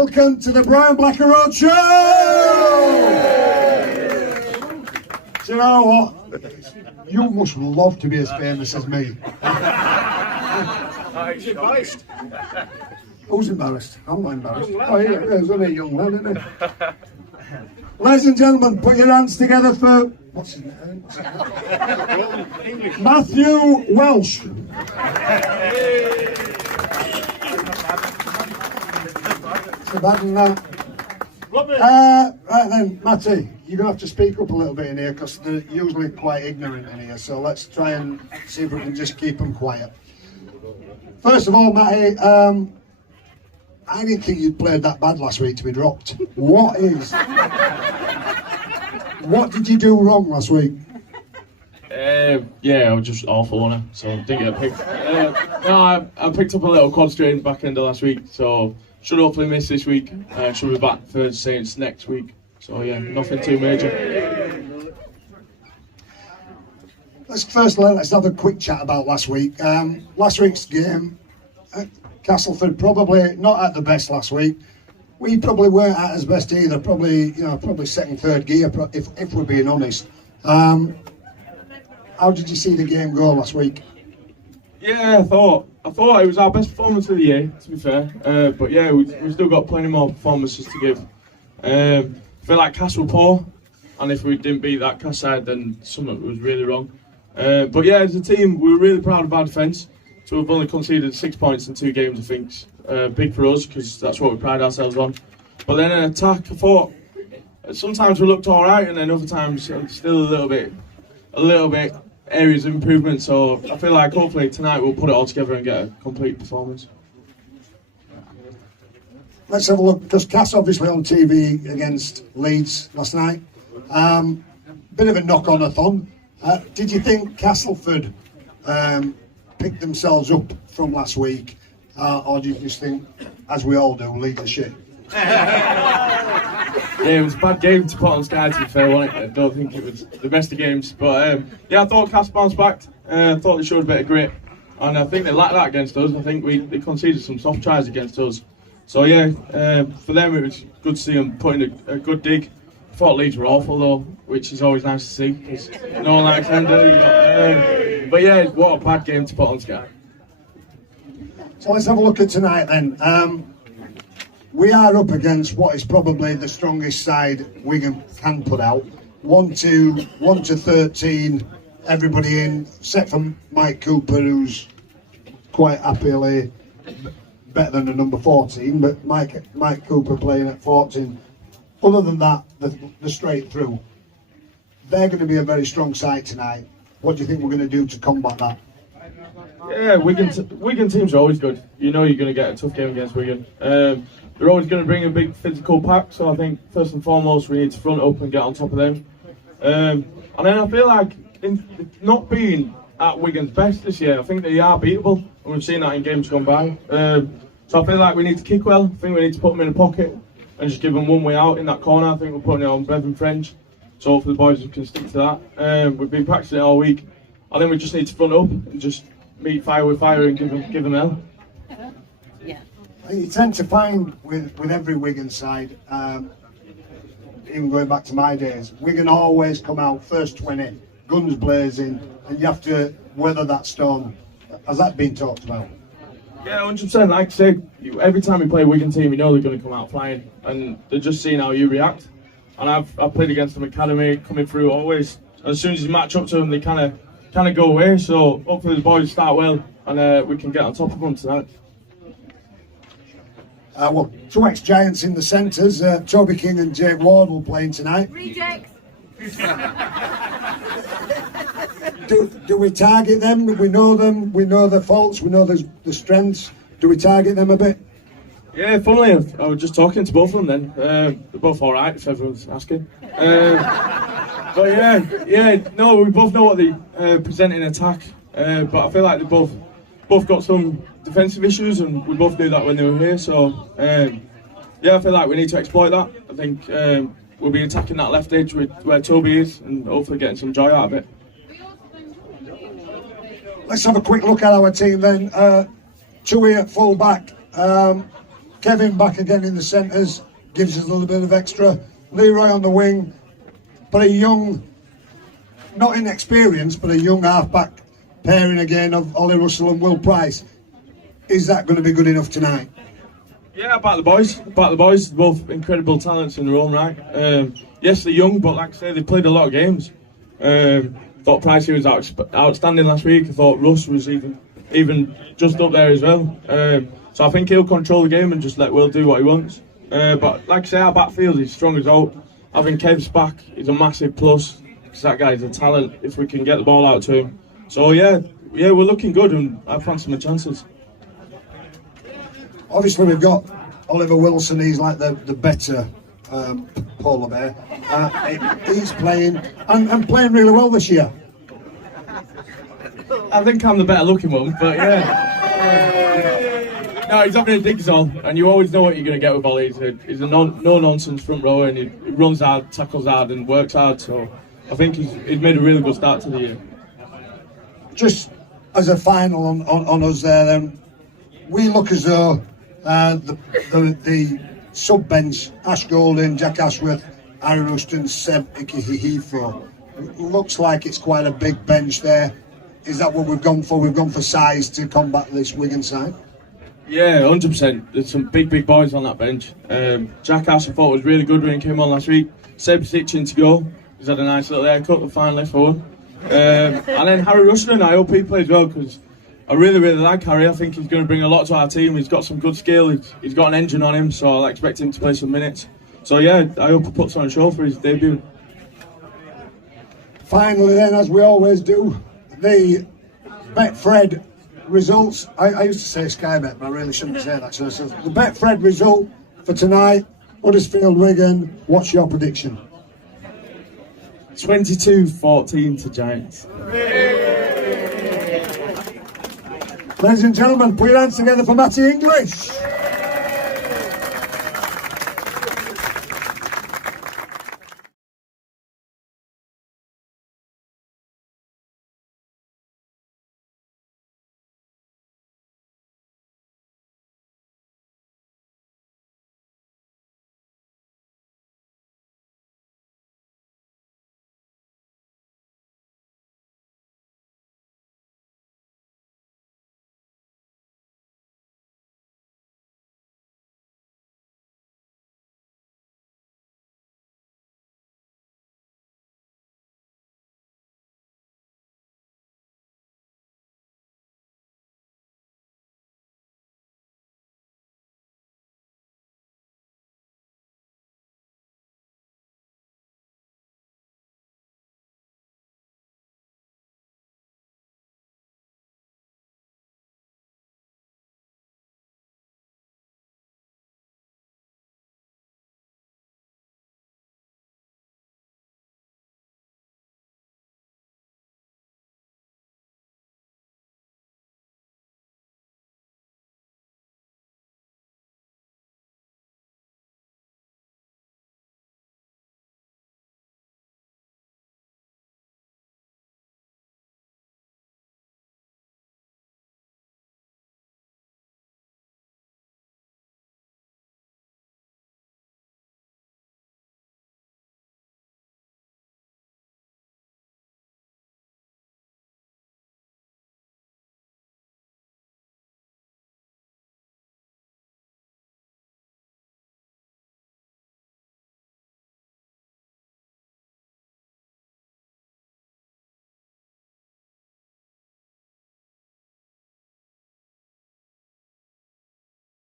welcome to the Brian Blacker Roadshow! Do you know what? You must love to be as famous as me. Embarrassed. Who's embarrassed? I'm not embarrassed. Oh, yeah, there's only a young lad, isn't it? Ladies and gentlemen, put your hands together for... What's his name? English. Matthew Welsh. Right then, Matty, you're going to have to speak up a little bit in here because they're usually quite ignorant in here, so let's try and see if we can just keep them quiet. First of all, Matty, I didn't think you'd played that bad last week to be dropped. What did you do wrong last week? Yeah, I was just awful on it, so I didn't get picked. No, I picked up a little quad strain back end of last week, so should hopefully miss this week. Should be back for Saints next week. So yeah, nothing too major. Let's have a quick chat about last week. Last week's game, Castleford probably not at the best last week. We probably weren't at his best either. Probably second, third gear, if we're being honest. How did you see the game go last week? Yeah, I thought it was our best performance of the year, to be fair. But yeah, we've still got plenty more performances to give. I feel like Cass were poor, and if we didn't beat that Cass side, then something was really wrong. But yeah, as a team, we were really proud of our defence. So we've only conceded 6 points in 2 games, I think. Big for us, because that's what we pride ourselves on. But then in attack, I thought sometimes we looked all right, and then other times still a little bit areas of improvement. So I feel like hopefully tonight we'll put it all together and get a complete performance. Let's have a look, because Cass obviously on TV against Leeds last night. Bit of a knock-on-a-thon. Did you think Castleford picked themselves up from last week, or do you just think, as we all do, Leeds are shit? Yeah, it was a bad game to put on Sky, to be fair, wasn't it? I don't think it was the best of games. But yeah, I thought Cass bounced back. I thought they showed a bit of grit. And I think they lacked that against us. I think they conceded some soft tries against us. So yeah, for them it was good to see them putting a good dig. I thought Leeds were awful though, which is always nice to see. Because no one likes them, do you? But yeah, what a bad game to put on Sky. So let's have a look at tonight then. We are up against what is probably the strongest side Wigan can put out. 1 to 13, everybody in, except for Mike Cooper, who's quite happily better than the number 14, but Mike Cooper playing at 14. Other than that, the straight through. They're going to be a very strong side tonight. What do you think we're going to do to combat that? Yeah, Wigan teams are always good. You know you're going to get a tough game against Wigan. They're always going to bring a big physical pack, so I think first and foremost we need to front up and get on top of them. And then I feel like not being at Wigan's best this year, I think they are beatable, and we've seen that in games gone by. So I feel like we need to kick well. I think we need to put them in a pocket and just give them one way out in that corner. I think we're putting it on Bevan French, so hopefully the boys can stick to that. We've been practicing it all week. I think we just need to front up and just meet fire with fire and give them hell. You tend to find with every Wigan side, even going back to my days, Wigan always come out first 20, guns blazing, and you have to weather that storm. Has that been talked about? Yeah, 100%. Like I say, every time you play a Wigan team, you know they're going to come out flying, and they're just seeing how you react. And I've played against them academy, coming through always. And as soon as you match up to them, they kind of go away. So hopefully the boys start well, and we can get on top of them tonight. Well, 2 ex-Giants in the centres, Toby King and Jake Wardle playing tonight. Rejects! Do we target them? We know them, we know their faults, we know the strengths. Do we target them a bit? Yeah, funnily, I was just talking to both of them then. They're both alright, if everyone's asking. But no, we both know what they present in attack. But I feel like they both got some defensive issues, and we both knew that when they were here. So yeah, I feel like we need to exploit that. I think we'll be attacking that left edge where Toby is, and hopefully getting some joy out of it. Let's have a quick look at our team then. Chewy at full back. Kevin back again in the centres, gives us a little bit of extra. Leroy on the wing, but a young, not inexperienced, but a young half-back pairing again of Ollie Russell and Will Price. Is that going to be good enough tonight? Yeah, about the boys. Both incredible talents in their own right. Yes, they're young, but like I say, they played a lot of games. Thought Pricey was outstanding last week. I thought Russ was even just up there as well. So I think he'll control the game and just let Will do what he wants. But like I say, our backfield is strong as out. Having Kev's back is a massive plus, because that guy's a talent if we can get the ball out to him. So yeah, we're looking good, and I fancy my chances. Obviously, we've got Oliver Wilson. He's like the better polar bear. He's playing and playing really well this year. I think I'm the better looking one, but yeah. No, he's having a dig zone, and you always know what you're going to get with Ollie. He's a no-nonsense front rower, and he runs hard, tackles hard, and works hard. So I think he's made a really good start to the year. Just as a final on us there, then, we look as though the sub bench, Ash Golding, Jack Ashworth, Harry Rushton, Seb Ikehefro, looks like it's quite a big bench there. Is that what we've gone for? We've gone for size to combat this Wigan side? Yeah, 100%. There's some big boys on that bench. Jack Ash, I thought, was really good when he came on last week. Seb's itching to go. He's had a nice little haircut and finally for one. And then Harry Rushton, I hope he plays well, because I really like Harry. I think he's going to bring a lot to our team. He's got some good skill. He's got an engine on him, so I expect him to play some minutes. So yeah, I hope he puts on a show for his debut. Finally then, as we always do, the Betfred results. I used to say Sky Bet, but I really shouldn't say that. So the Betfred result for tonight, Huddersfield Wigan. What's your prediction? 22-14 to Giants. Ladies and gentlemen, put your hands together for Matty English.